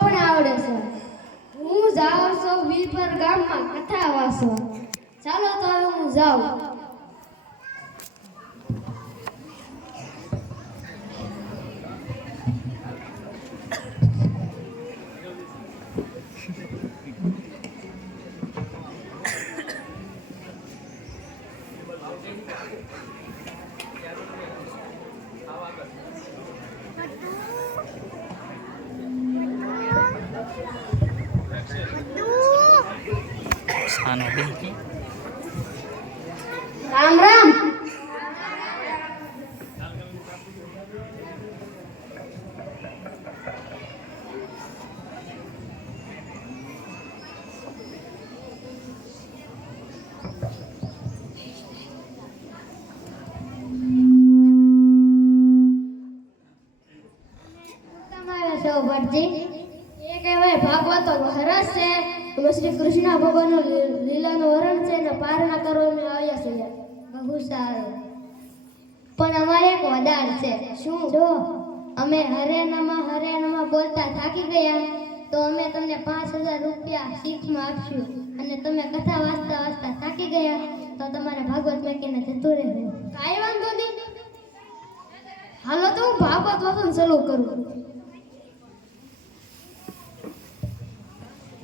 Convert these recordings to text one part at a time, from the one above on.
પણ આવડે છે. હું જાઉં છું વીરપર ગામમાં કથા વાસવા. ચાલો તો હવે હું જાઉં. રામ રામ. એ કહેવાય ભાગવતો રસ છે. એમાં શ્રી કૃષ્ણ ભગવાનનું લીલાનું વર્ણન છે ને પારણા કરવામાં આવ્યા છે. બહુ સારું. પણ અમારે એક વદાર છે. શું? જો અમે હરે નમઃ બોલતા થાકી ગયા તો અમે તમને 5000 રૂપિયા શીખમાં આપશું. અને તમે કથા વાંચતા વાંચતા થાકી ગયા તો તમારે ભાગવત મેકીને જતું રહેવું. કાંઈ વાંધો નહીં. હાલો તો હું ભાગવત વાંચવાનું ચાલુ કરું.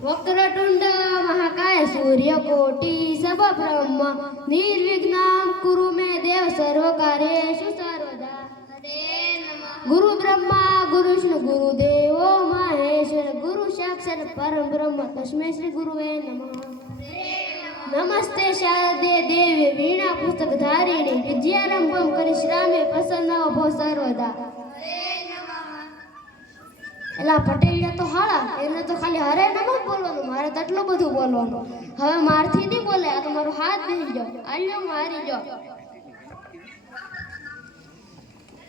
વક્રતુંડ મહાકાય સૂર્યકોટી સમપ્રભ નિર્વિઘ્नं કુરુ મે દેવ સર્વકાર્યેષુ સર્વદા. ગુરુ બ્રહ્મા ગુરુ વિષ્ણુ ગુરુ દેવો મહેશ્વર ગુરુ સાક્ષાત પરમ બ્રહ્મ તસ્મૈ શ્રી ગુરુવે નમઃ. નમસ્તે શારદે દેવી વીણા પુસ્તક ધારિણી વિદ્યારંભમ કરીશ્રામે પ્રસન્ન ભો સર્વદા. એલા પટેલિયા તો હાળા, એને તો ખાલી હરે નમઃ બોલવાનું, મારે તો એટલું બધું બોલવાનું. હવે મારથી નહીં બોલે, આ તો મારો હાથ બેસી જાઓ. આલ્યો મારી જાઓ.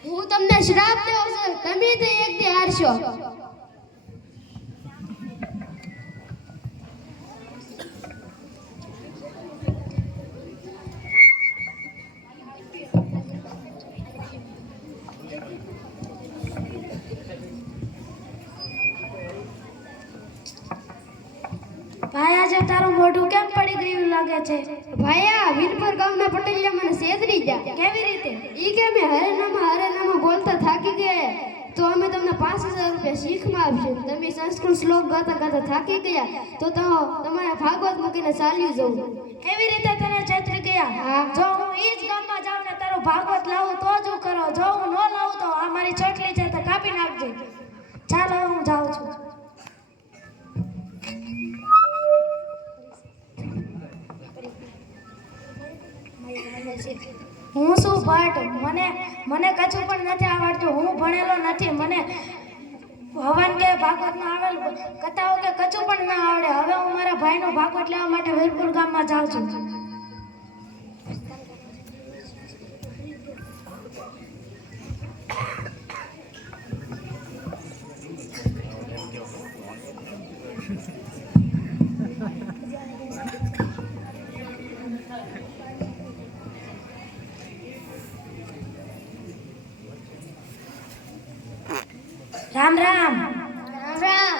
હું તમને શ્રાપ દેવો છું, તમે તો એક દી હારશો. ભાઈ આજે તારું મોઢું કેમ પડી ગયું લાગે છે? ભાઈ આ વીરપર ગામના પટેલિયા મને છેતરી ગયા. કેવી રીતે? ઈ કે અમે હરે નમઃ બોલતા થાકી ગયા તો અમે તમને 5000 રૂપિયા શીખમાં આપશું. તમે સંસ્કૃત શ્લોક ગાતા ગાતા થાકી ગયા તો તમારે ભાગવત મૂકીને ચાલ્યું જવું. એવી રીતે તને છેતરી ગયા? હા. જો હું ઈ જ ગામમાં જાઉં ને તારું ભાગવત લાવું તો જ હું કરો. જો હું ન લાવું તો આ મારી ચોટલી છે તો કાપી નાખજે. ચાલો હું જાઉં છું. હું શું ભટ્ટ, મને કશું પણ નથી આવડતું. હું ભણેલો નથી. મને હવન કે ભાગવત નો આવેલ કથાઓ કે કશું પણ ના આવડે. હવે હું મારા ભાઈનો ભાગવત લેવા માટે વીરપુર ગામમાં જાઉં છું. રામ રામ. રામ રામ.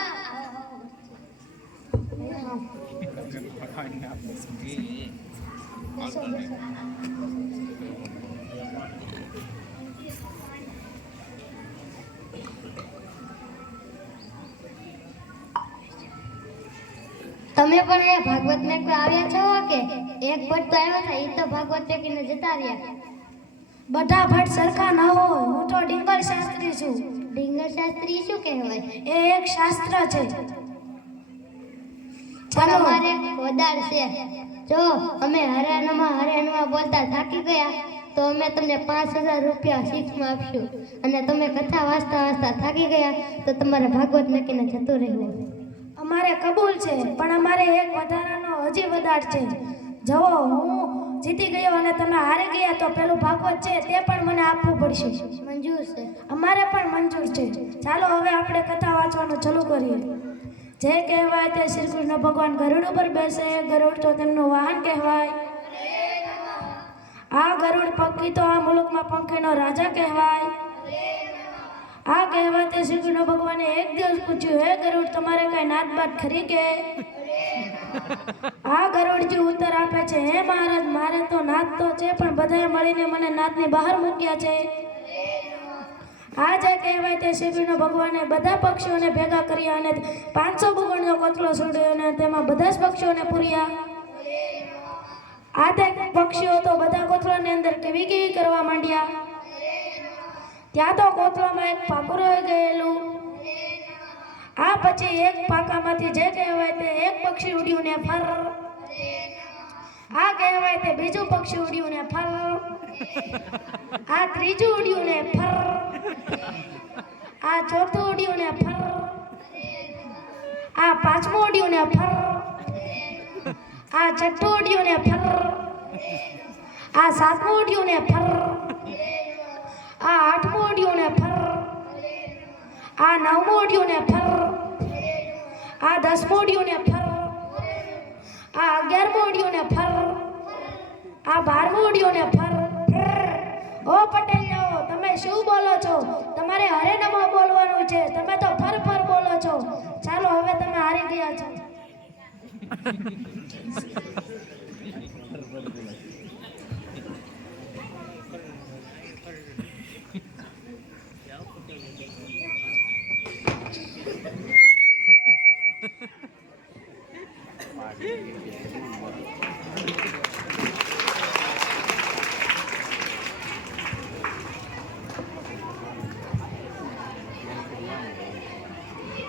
તમે પણ એ ભાગવત મેકવા આવ્યા છો કે એક ભટ્ટ તો આવ્યા હતા, એ તો ભાગવત મેકીને જતા રહ્યા. બધા ભટ્ટ સરખા ન હોય. હું તો ડિંગલ શાસ્ત્રી છું. ડિંગર શાસ્ત્રી શું કહેવાય? એ એક શાસ્ત્ર છે. પણ અમારે વદાર છે. જો અમે હરે નમઃ બોલતા થાકી ગયા તો અમે તમને 5000 રૂપિયા શીખમાં આપશું. અને તમે કથા વાંચતા વાંચતા થાકી ગયા તો તમારે ભાગવત મેકીને જતું રહેવું. અમારે કબૂલ છે, પણ અમારે એક વધારાનો હજી વધાર છે. જુઓ, હું જીતી ગયો અને તમે હારી ગયા તો પેલું ભાગવત છે તે પણ મને આપવું પડશે. મંજૂર છે? અમારે પણ મંજૂર છે. ચાલો હવે આપણે કથા વાંચવાનું ચાલુ કરીએ. જે કહેવાય તે શ્રી કૃષ્ણ ભગવાન ગરુડ ઉપર બેસે. ગરુડ તો તેમનું વાહન કહેવાય. આ ગરુડ પંખી તો આ મુલકમાં પંખીનો રાજા કહેવાય. આ કહેવાતે શ્રી કૃષ્ણ ભગવાને એક દિવસ પૂછ્યું, હે ગરુડ, તમારે કઈ નાત બાત ખરી કે? આ ગરુડજી ઉત્તર આપે છે, હે મહારાજ, મારે તો નાત તો છે, પણ બધાએ મળીને મને નાતની બહાર મૂક્યા છે. આ જે કહેવાય તે શ્રી કૃષ્ણ ભગવાને બધા પક્ષીઓને ભેગા કર્યા અને 500 બુગણનો કોથળો છોડ્યો અને તેમાં બધા જ પક્ષીઓને પૂર્યા. આ તે પક્ષીઓ તો બધા કોથળાની અંદર કેવી કેવી કરવા માંડ્યા. ત્યાં તો કોથળામાં એક પાકું રહી ગયેલું. આ પછી એક પાકામાંથી જે કહેવાય તે એક પક્ષી ઉડ્યું ને ફર. આ કહેવાય તે બીજું પક્ષી ઉડ્યું ને ફર. આ ત્રીજું ઉડ્યું ને ફર. આ ચોથું ઉડ્યું ને ફર. આ પાંચમું ઉડ્યું ને ફર. આ છઠ્ઠું ઉડ્યું ને ફર. આ સાતમું ઉડ્યું ને ફર. આ આઠમું ઉડ્યું ને ફર. આ નવમું ઉડ્યું ને ફર. આ 10મું ઉડ્યું ને ફર. આ 11મું ઉડ્યું ને ફર. આ 12મું ઉડ્યું ને ફર. ઓ પટેલિયાઓ, તમે શું બોલો છો? તમારે હરે નમો બોલવાનું છે. તમે તો ફર ફર બોલો છો. ચાલો, હવે તમે હારી ગયા છો.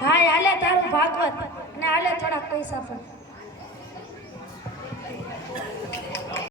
હા, હાલે તારું ભાગવત અને હાલે થોડાક પૈસા પણ.